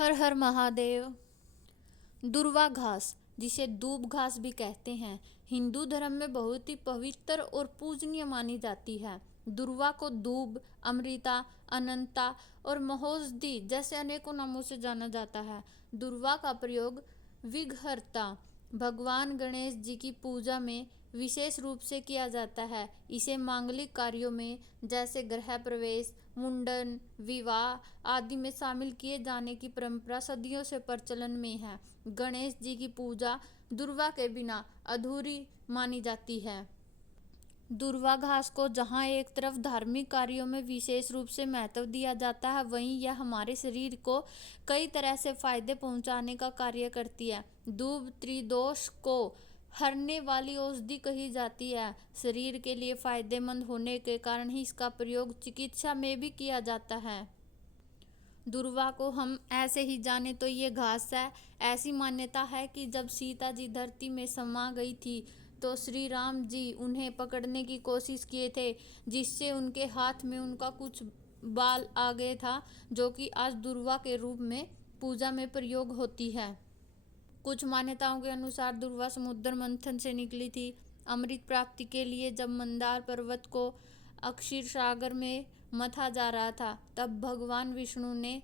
हर हर महादेव। दुर्वा घास, जिसे दूब घास भी कहते हैं, हिंदू धर्म में बहुत ही पवित्र और पूजनीय मानी जाती है। दुर्वा को दूब, अमृता, अनंता और महोषधि जैसे अनेकों नामों से जाना जाता है। दुर्वा का प्रयोग विघ्नहर्ता भगवान गणेश जी की पूजा में विशेष रूप से किया जाता है। इसे मांगलिक कार्यों में जैसे गृह प्रवेश, मुंडन, विवाह आदि में शामिल किए जाने की परंपरा सदियों से प्रचलन में है। गणेश जी की पूजा दुर्वा के बिना अधूरी मानी जाती है। दुर्वा घास को जहाँ एक तरफ धार्मिक कार्यों में विशेष रूप से महत्व दिया जाता है, वहीं यह हमारे शरीर को कई तरह से फायदे पहुंचाने का कार्य करती है। दूब त्रिदोष को हरने वाली औषधि कही जाती है। शरीर के लिए फायदेमंद होने के कारण ही इसका प्रयोग चिकित्सा में भी किया जाता है। दुर्वा को हम ऐसे ही जाने तो ये घास है। ऐसी मान्यता है कि जब सीता जी धरती में समा गई थी तो श्री राम जी उन्हें पकड़ने की कोशिश किए थे, जिससे उनके हाथ में उनका कुछ बाल आ गए था, जो कि आज दुर्वा के रूप में पूजा में प्रयोग होती है। कुछ मान्यताओं के अनुसार दुर्वा समुद्र मंथन से निकली थी। अमृत प्राप्ति के लिए जब मंदार पर्वत को अक्षीर सागर में मथा जा रहा था, तब भगवान विष्णु ने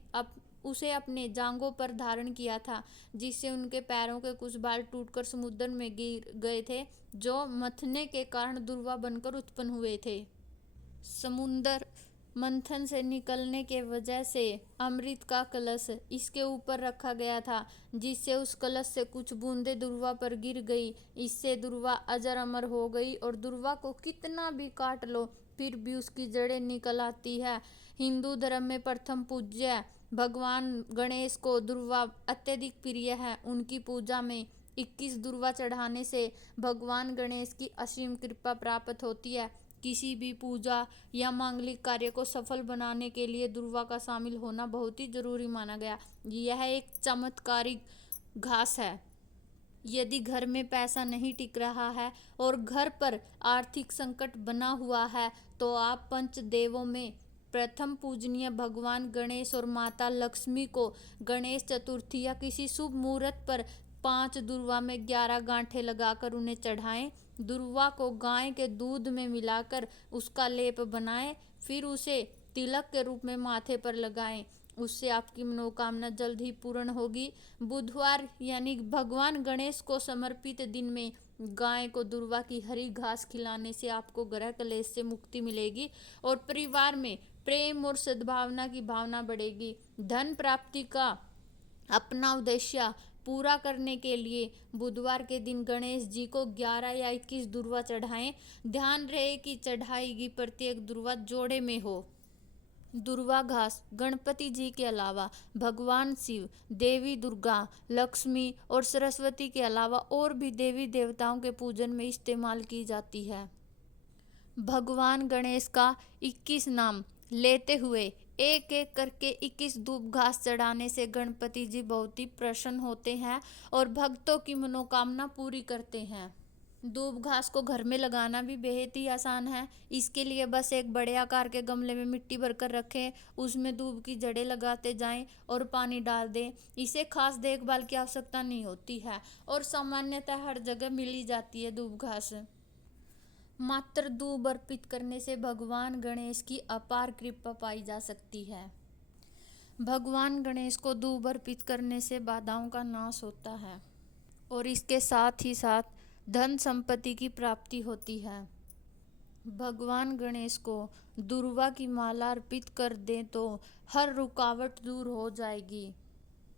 उसे अपने जांघों पर धारण किया था, जिससे उनके पैरों के कुछ बाल टूटकर समुद्र में गिर गए थे, जो मथने के कारण दुर्वा बनकर उत्पन्न हुए थे। समुद्र मंथन से निकलने के वजह से अमृत का कलश इसके ऊपर रखा गया था, जिससे उस कलश से कुछ बूंदें दुर्वा पर गिर गई। इससे दुर्वा अजर अमर हो गई और दुर्वा को कितना भी काट लो फिर भी उसकी जड़ें निकल आती है। हिंदू धर्म में प्रथम पूज्य भगवान गणेश को दुर्वा अत्यधिक प्रिय है। उनकी पूजा में 21 दुर्वा चढ़ाने से भगवान गणेश की असीम कृपा प्राप्त होती है। किसी भी पूजा या मांगलिक कार्य को सफल बनाने के लिए दुर्वा का शामिल होना बहुत ही जरूरी माना गया। यह एक चमत्कारिक घास है। यदि घर में पैसा नहीं टिक रहा है और घर पर आर्थिक संकट बना हुआ है, तो आप पंचदेवों में प्रथम पूजनीय भगवान गणेश और माता लक्ष्मी को गणेश चतुर्थी या किसी शुभ मुहूर्त पर 5 दुर्वा में 11 गांठें लगाकर उन्हें चढ़ाएं। दुर्वा को गाय के दूध में मिलाकर उसका लेप बनाएं, फिर उसे तिलक के रूप में माथे पर लगाएं। उससे आपकी मनोकामना जल्द ही पूर्ण होगी। बुधवार यानी भगवान गणेश को समर्पित दिन में गाय को दुर्वा की हरी घास खिलाने से आपको ग्रह क्लेश से मुक्ति मिलेगी और परिवार में प्रेम और सद्भावना की भावना बढ़ेगी। धन प्राप्ति का अपना उद्देश्य पूरा करने के लिए बुधवार के दिन गणेश जी को 11 या 21 दुर्वा चढ़ाएं। ध्यान रहे कि चढ़ाई गई प्रत्येक दुर्वा जोड़े में हो। दुर्वा घास गणपति जी के अलावा भगवान शिव, देवी दुर्गा, लक्ष्मी और सरस्वती के अलावा और भी देवी देवताओं के पूजन में इस्तेमाल की जाती है। भगवान गणेश का 21 नाम लेते हुए एक एक करके 21 दूब घास चढ़ाने से गणपति जी बहुत ही प्रसन्न होते हैं और भक्तों की मनोकामना पूरी करते हैं। दूब घास को घर में लगाना भी बेहद ही आसान है। इसके लिए बस एक बड़े आकार के गमले में मिट्टी भरकर रखें, उसमें दूब की जड़ें लगाते जाएं और पानी डाल दें। इसे खास देखभाल की आवश्यकता नहीं होती है और सामान्यतः हर जगह मिली जाती है दूब घास। मात्र दूब अर्पित करने से भगवान गणेश की अपार कृपा पाई जा सकती है। भगवान गणेश को दूब अर्पित करने से बाधाओं का नाश होता है और इसके साथ ही साथ धन संपत्ति की प्राप्ति होती है। भगवान गणेश को दुर्वा की माला अर्पित कर दें तो हर रुकावट दूर हो जाएगी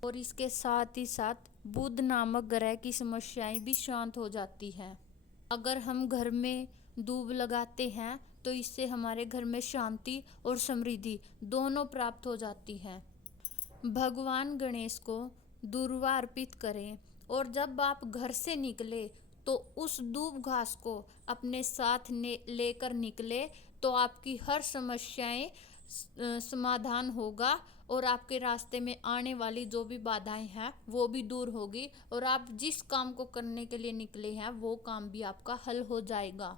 और इसके साथ ही साथ बुध नामक ग्रह की समस्याएं भी शांत हो जाती है। अगर हम घर में दूब लगाते हैं तो इससे हमारे घर में शांति और समृद्धि दोनों प्राप्त हो जाती है। भगवान गणेश को दुर्वा अर्पित करें और जब आप घर से निकले तो उस दूब घास को अपने साथ लेकर निकले तो आपकी हर समस्याएं समाधान होगा और आपके रास्ते में आने वाली जो भी बाधाएं हैं वो भी दूर होगी और आप जिस काम को करने के लिए निकले हैं वो काम भी आपका हल हो जाएगा।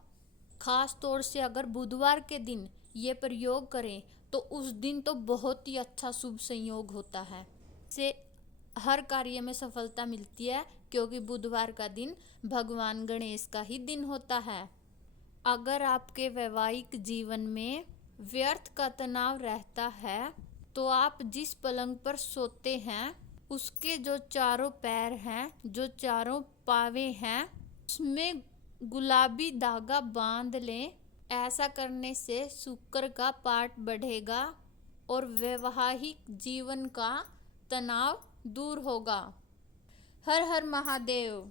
खास तौर से अगर बुधवार के दिन ये प्रयोग करें तो उस दिन तो बहुत ही अच्छा शुभ संयोग होता है। से हर कार्य में सफलता मिलती है, क्योंकि बुधवार का दिन भगवान गणेश का ही दिन होता है। अगर आपके वैवाहिक जीवन में व्यर्थ का तनाव रहता है तो आप जिस पलंग पर सोते हैं उसके जो चारों पैर हैं, जो चारों पावे हैं, उसमें गुलाबी धागा बांध लें। ऐसा करने से शुक्र का पाठ बढ़ेगा और वैवाहिक जीवन का तनाव दूर होगा। हर हर महादेव।